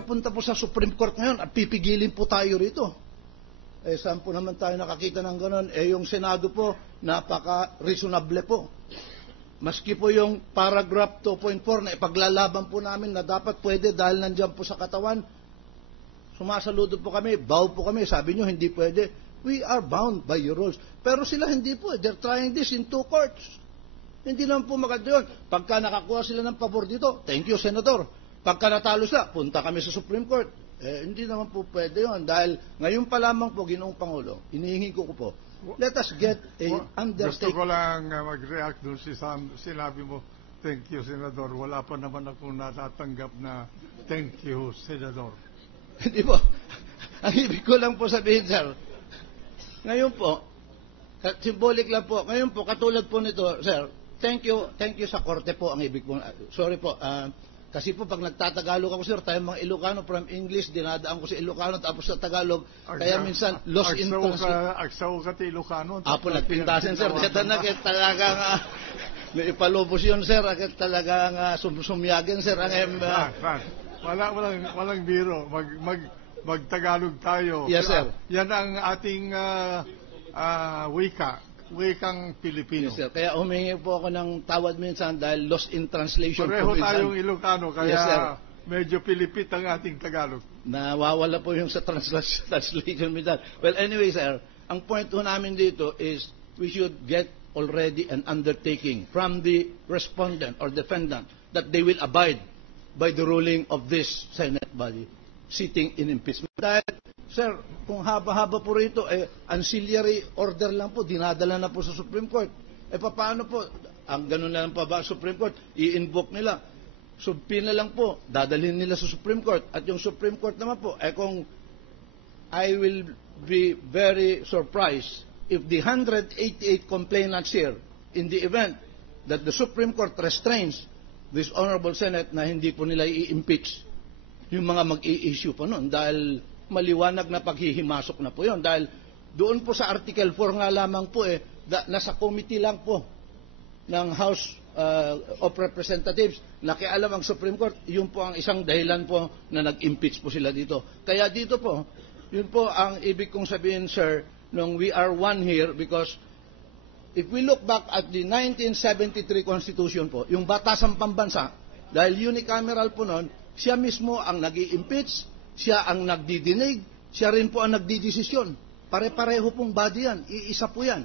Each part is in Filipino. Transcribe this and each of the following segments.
Pupunta po sa Supreme Court ngayon at pipigilin po tayo rito. Saan po naman tayo nakakita ng gano'n? Yung Senado po, napaka-reasonable po. Maski po yung paragraph 2.4 na ipaglalaban po namin na dapat pwede dahil nandiyan po sa katawan, sumasaludo po kami, bow po kami, sabi nyo hindi pwede. We are bound by your rules. Pero sila hindi po, they're trying this in 2 courts. Hindi naman po maganda yun. Pagka nakakuha sila ng pabor dito, thank you, Senator. Pagka natalo sila, punta kami sa Supreme Court. Hindi naman po pwede yun. Dahil ngayon pa lamang po, Ginoong Pangulo, inihingi ko po, let us get a undertaking. Gusto ko lang mag-react doon sinabi mo, thank you, Senador. Wala pa naman akong natatanggap na thank you, Senador. Hindi po. Ang ibig ko lang po sabihin, sir, ngayon po, symbolic lang po, ngayon po, katulad po nito, sir, thank you sa korte po, ang ibig po. Sorry po, kasi po pag nagtatagalog ako, sir, tayo mga Ilocano from English, dinadaan ko sa Ilocano tapos sa Tagalog, kaya minsan lost in translation. Agsaw ka ti Ilocano. Apo, nagpintasin, sir. Kaya na talaga nga, may ipalubos yun, sir. Kaya talaga nga sumyagin, sir. Walang biro. Mag-Tagalog tayo. Yes, sir. Yan ang ating wikang Pilipino. Yes, sir. Kaya humingi po ako ng tawad minsan dahil lost in translation. Pareho tayong Ilocano, kaya yes, medyo pilipit ang ating Tagalog. Nawawala po yung sa translation minsan. Well, anyway, sir, ang point po namin dito is we should get already an undertaking from the respondent or defendant that they will abide by the ruling of this Senate body sitting in impeachment. Dahil, sir, kung haba-haba po rito, ancillary order lang po, dinadala na po sa Supreme Court. Paano po? Ang ganun na lang pa ba Supreme Court? I-invoke nila. Subpoena lang po, dadalhin nila sa Supreme Court. At yung Supreme Court naman po, kung I will be very surprised if the 188 complainants here, in the event that the Supreme Court restrains this Honorable Senate na hindi po nila i-impeach yung mga mag-i-issue po noon dahil maliwanag na paghihimasok na po yun. Dahil doon po sa Article 4 nga lamang po nasa committee lang po ng House of Representatives nakialam ang Supreme Court, yun po ang isang dahilan po na nag-impeach po sila dito. Kaya dito po, yun po ang ibig kong sabihin, sir, nung we are one here because if we look back at the 1973 Constitution po, yung batasang pambansa, dahil unicameral po noon, siya mismo ang nag-i-impeach, siya ang nagdidinig, siya rin po ang nagdidesisyon. Pare-pareho pong body yan, iisa po yan.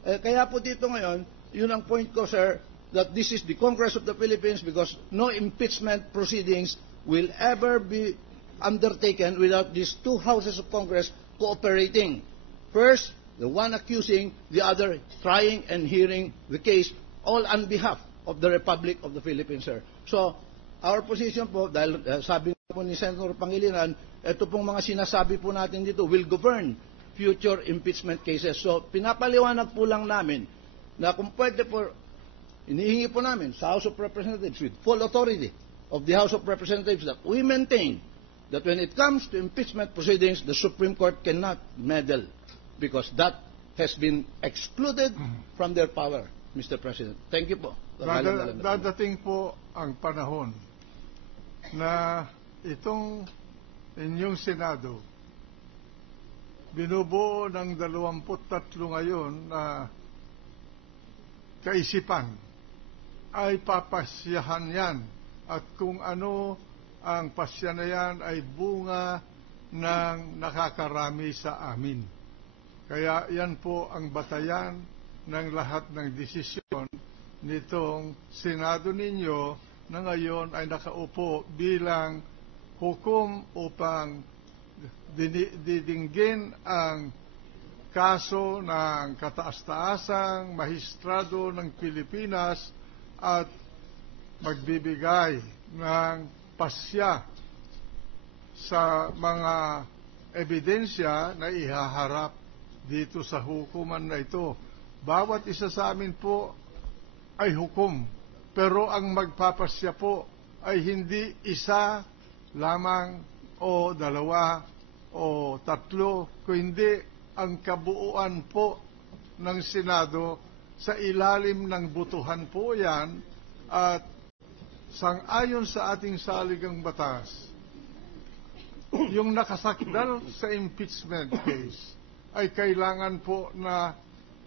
Kaya po dito ngayon, yun ang point ko, sir, that this is the Congress of the Philippines because no impeachment proceedings will ever be undertaken without these two houses of Congress cooperating. First, the one accusing, the other trying and hearing the case, all on behalf of the Republic of the Philippines, sir. So, our position po, dahil sabi po ni Senator Pangilinan, ito pong mga sinasabi po natin dito will govern future impeachment cases. So, pinapaliwanag po lang namin na kung pwede po, inihingi po namin sa House of Representatives with full authority of the House of Representatives that we maintain that when it comes to impeachment proceedings, the Supreme Court cannot meddle because that has been excluded from their power, Mr. President. Thank you po. Dadating po ang panahon na itong inyong Senado binubuo ng 23 ngayon na kaisipan ay papasyahan yan at kung ano ang pasya na yan ay bunga ng nakakarami sa amin. Kaya yan po ang batayan ng lahat ng desisyon nitong Senado ninyo na ngayon ay nakaupo bilang hukom upang didinggin ang kaso ng kataas-taasang mahistrado ng Pilipinas at magbibigay ng pasya sa mga ebidensya na ihaharap dito sa hukuman na ito. Bawat isa sa amin po ay hukom, pero ang magpapasya po ay hindi isa lamang o dalawa o tatlo, kundi ang kabuuan po ng Senado sa ilalim ng butuhan po yan at sang-ayon sa ating saligang batas, yung nakasakdal sa impeachment case ay kailangan po na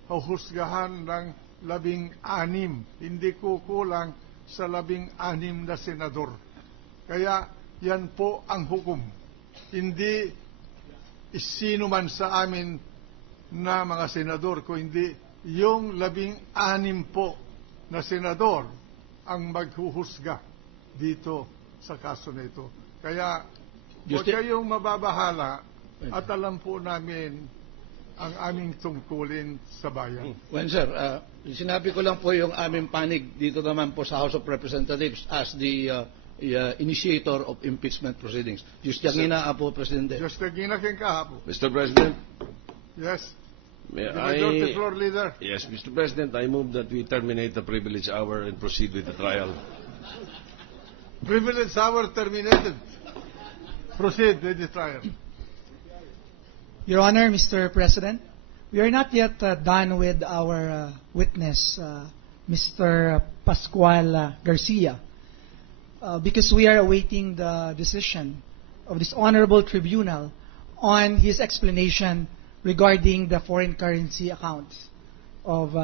huhusgahan ng 16, hindi kukulang sa 16 na senador. Kaya yan po ang hukom. Hindi sino man sa amin na mga senador, kundi yung 16 po na senador ang maghuhusga dito sa kaso na ito. Kaya huwag kayong mababahala at alam po namin ang aming tungkulin sa bayan. Well, sir, sinabi ko lang po yung aming panig dito naman po sa House of Representatives as the initiator of impeachment proceedings. Just yung po, Presidente. Just king kahapo. Mr. President, Yes. may The majority floor leader. Yes, Mr. President, I move that we terminate the privilege hour and proceed with the trial. Privilege hour terminated. Proceed with the trial. Your Honor, Mr. President, we are not yet done with our witness, Mr. Pascual Garcia, because we are awaiting the decision of this honorable tribunal on his explanation regarding the foreign currency accounts of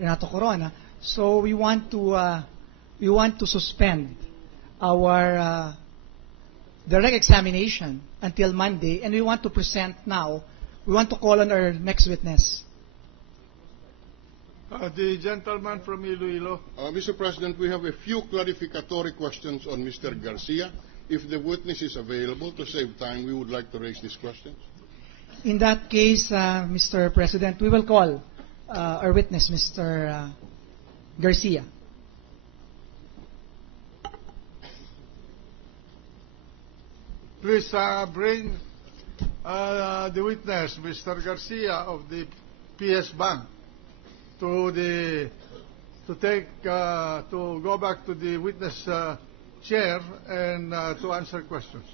Renato Corona. So we want to suspend our direct examination until Monday, and we want to present now. We want to call on our next witness. The gentleman from Iloilo. Mr. President, we have a few clarificatory questions on Mr. Garcia. If the witness is available, to save time, we would like to raise these questions. In that case, Mr. President, we will call our witness, Mr. Garcia. Please bring the witness, Mr. Garcia of the PS Bank, to go back to the witness chair and to answer questions.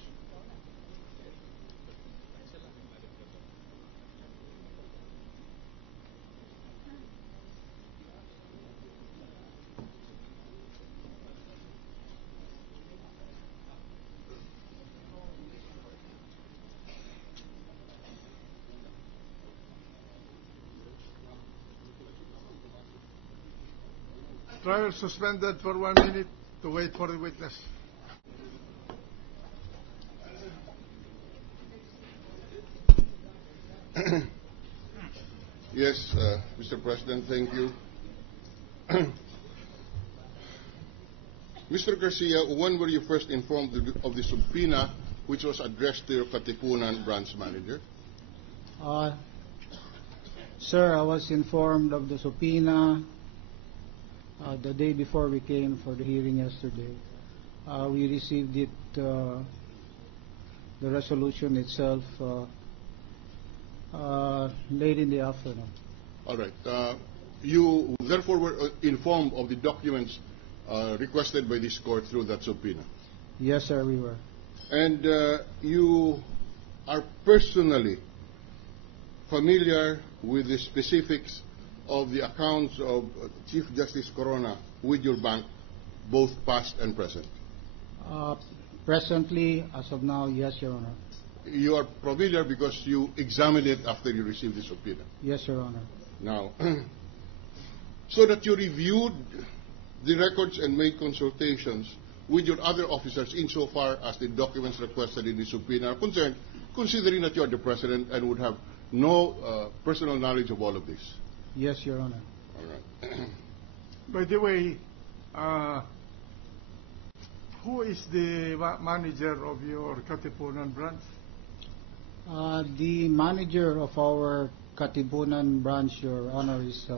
Trial suspended for 1 minute to wait for the witness. Yes, Mr. President, thank you. Mr. Garcia, when were you first informed of the subpoena which was addressed to your Katipunan branch manager? Sir, I was informed of the subpoena the day before we came for the hearing yesterday. We received it, the resolution itself, late in the afternoon. All right. You therefore were informed of the documents requested by this court through that subpoena? Yes, sir, we were. And you are personally familiar with the specifics of the accounts of Chief Justice Corona with your bank, both past and present? Presently, as of now, yes, Your Honor. You are familiar because you examined it after you received the subpoena? Yes, Your Honor. Now, so that you reviewed the records and made consultations with your other officers insofar as the documents requested in the subpoena are concerned, considering that you are the President and would have no personal knowledge of all of this? Yes, Your Honor. All right. By the way, who is the manager of your Katipunan branch? The manager of our Katipunan branch, Your Honor, is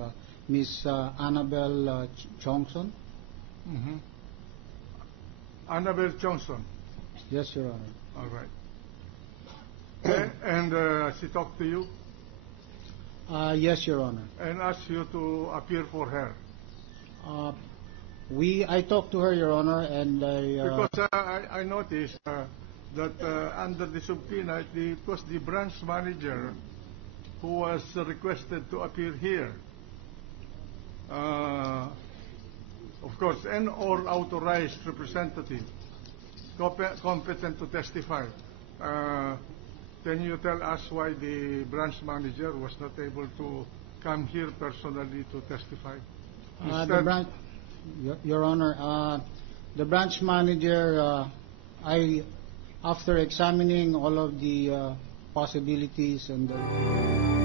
Miss Annabelle Chongson. Mm-hmm. Annabelle Johnson. Yes, Your Honor. All right. And she talked to you Yes, Your Honor. and asked you to appear for her. I talked to her, Your Honor, and Because I noticed that under the subpoena, it was the branch manager who was requested to appear here. of course, and/or authorized representative competent to testify. Can you tell us why the branch manager was not able to come here personally to testify? Your Honor, the branch manager, after examining all of the possibilities and the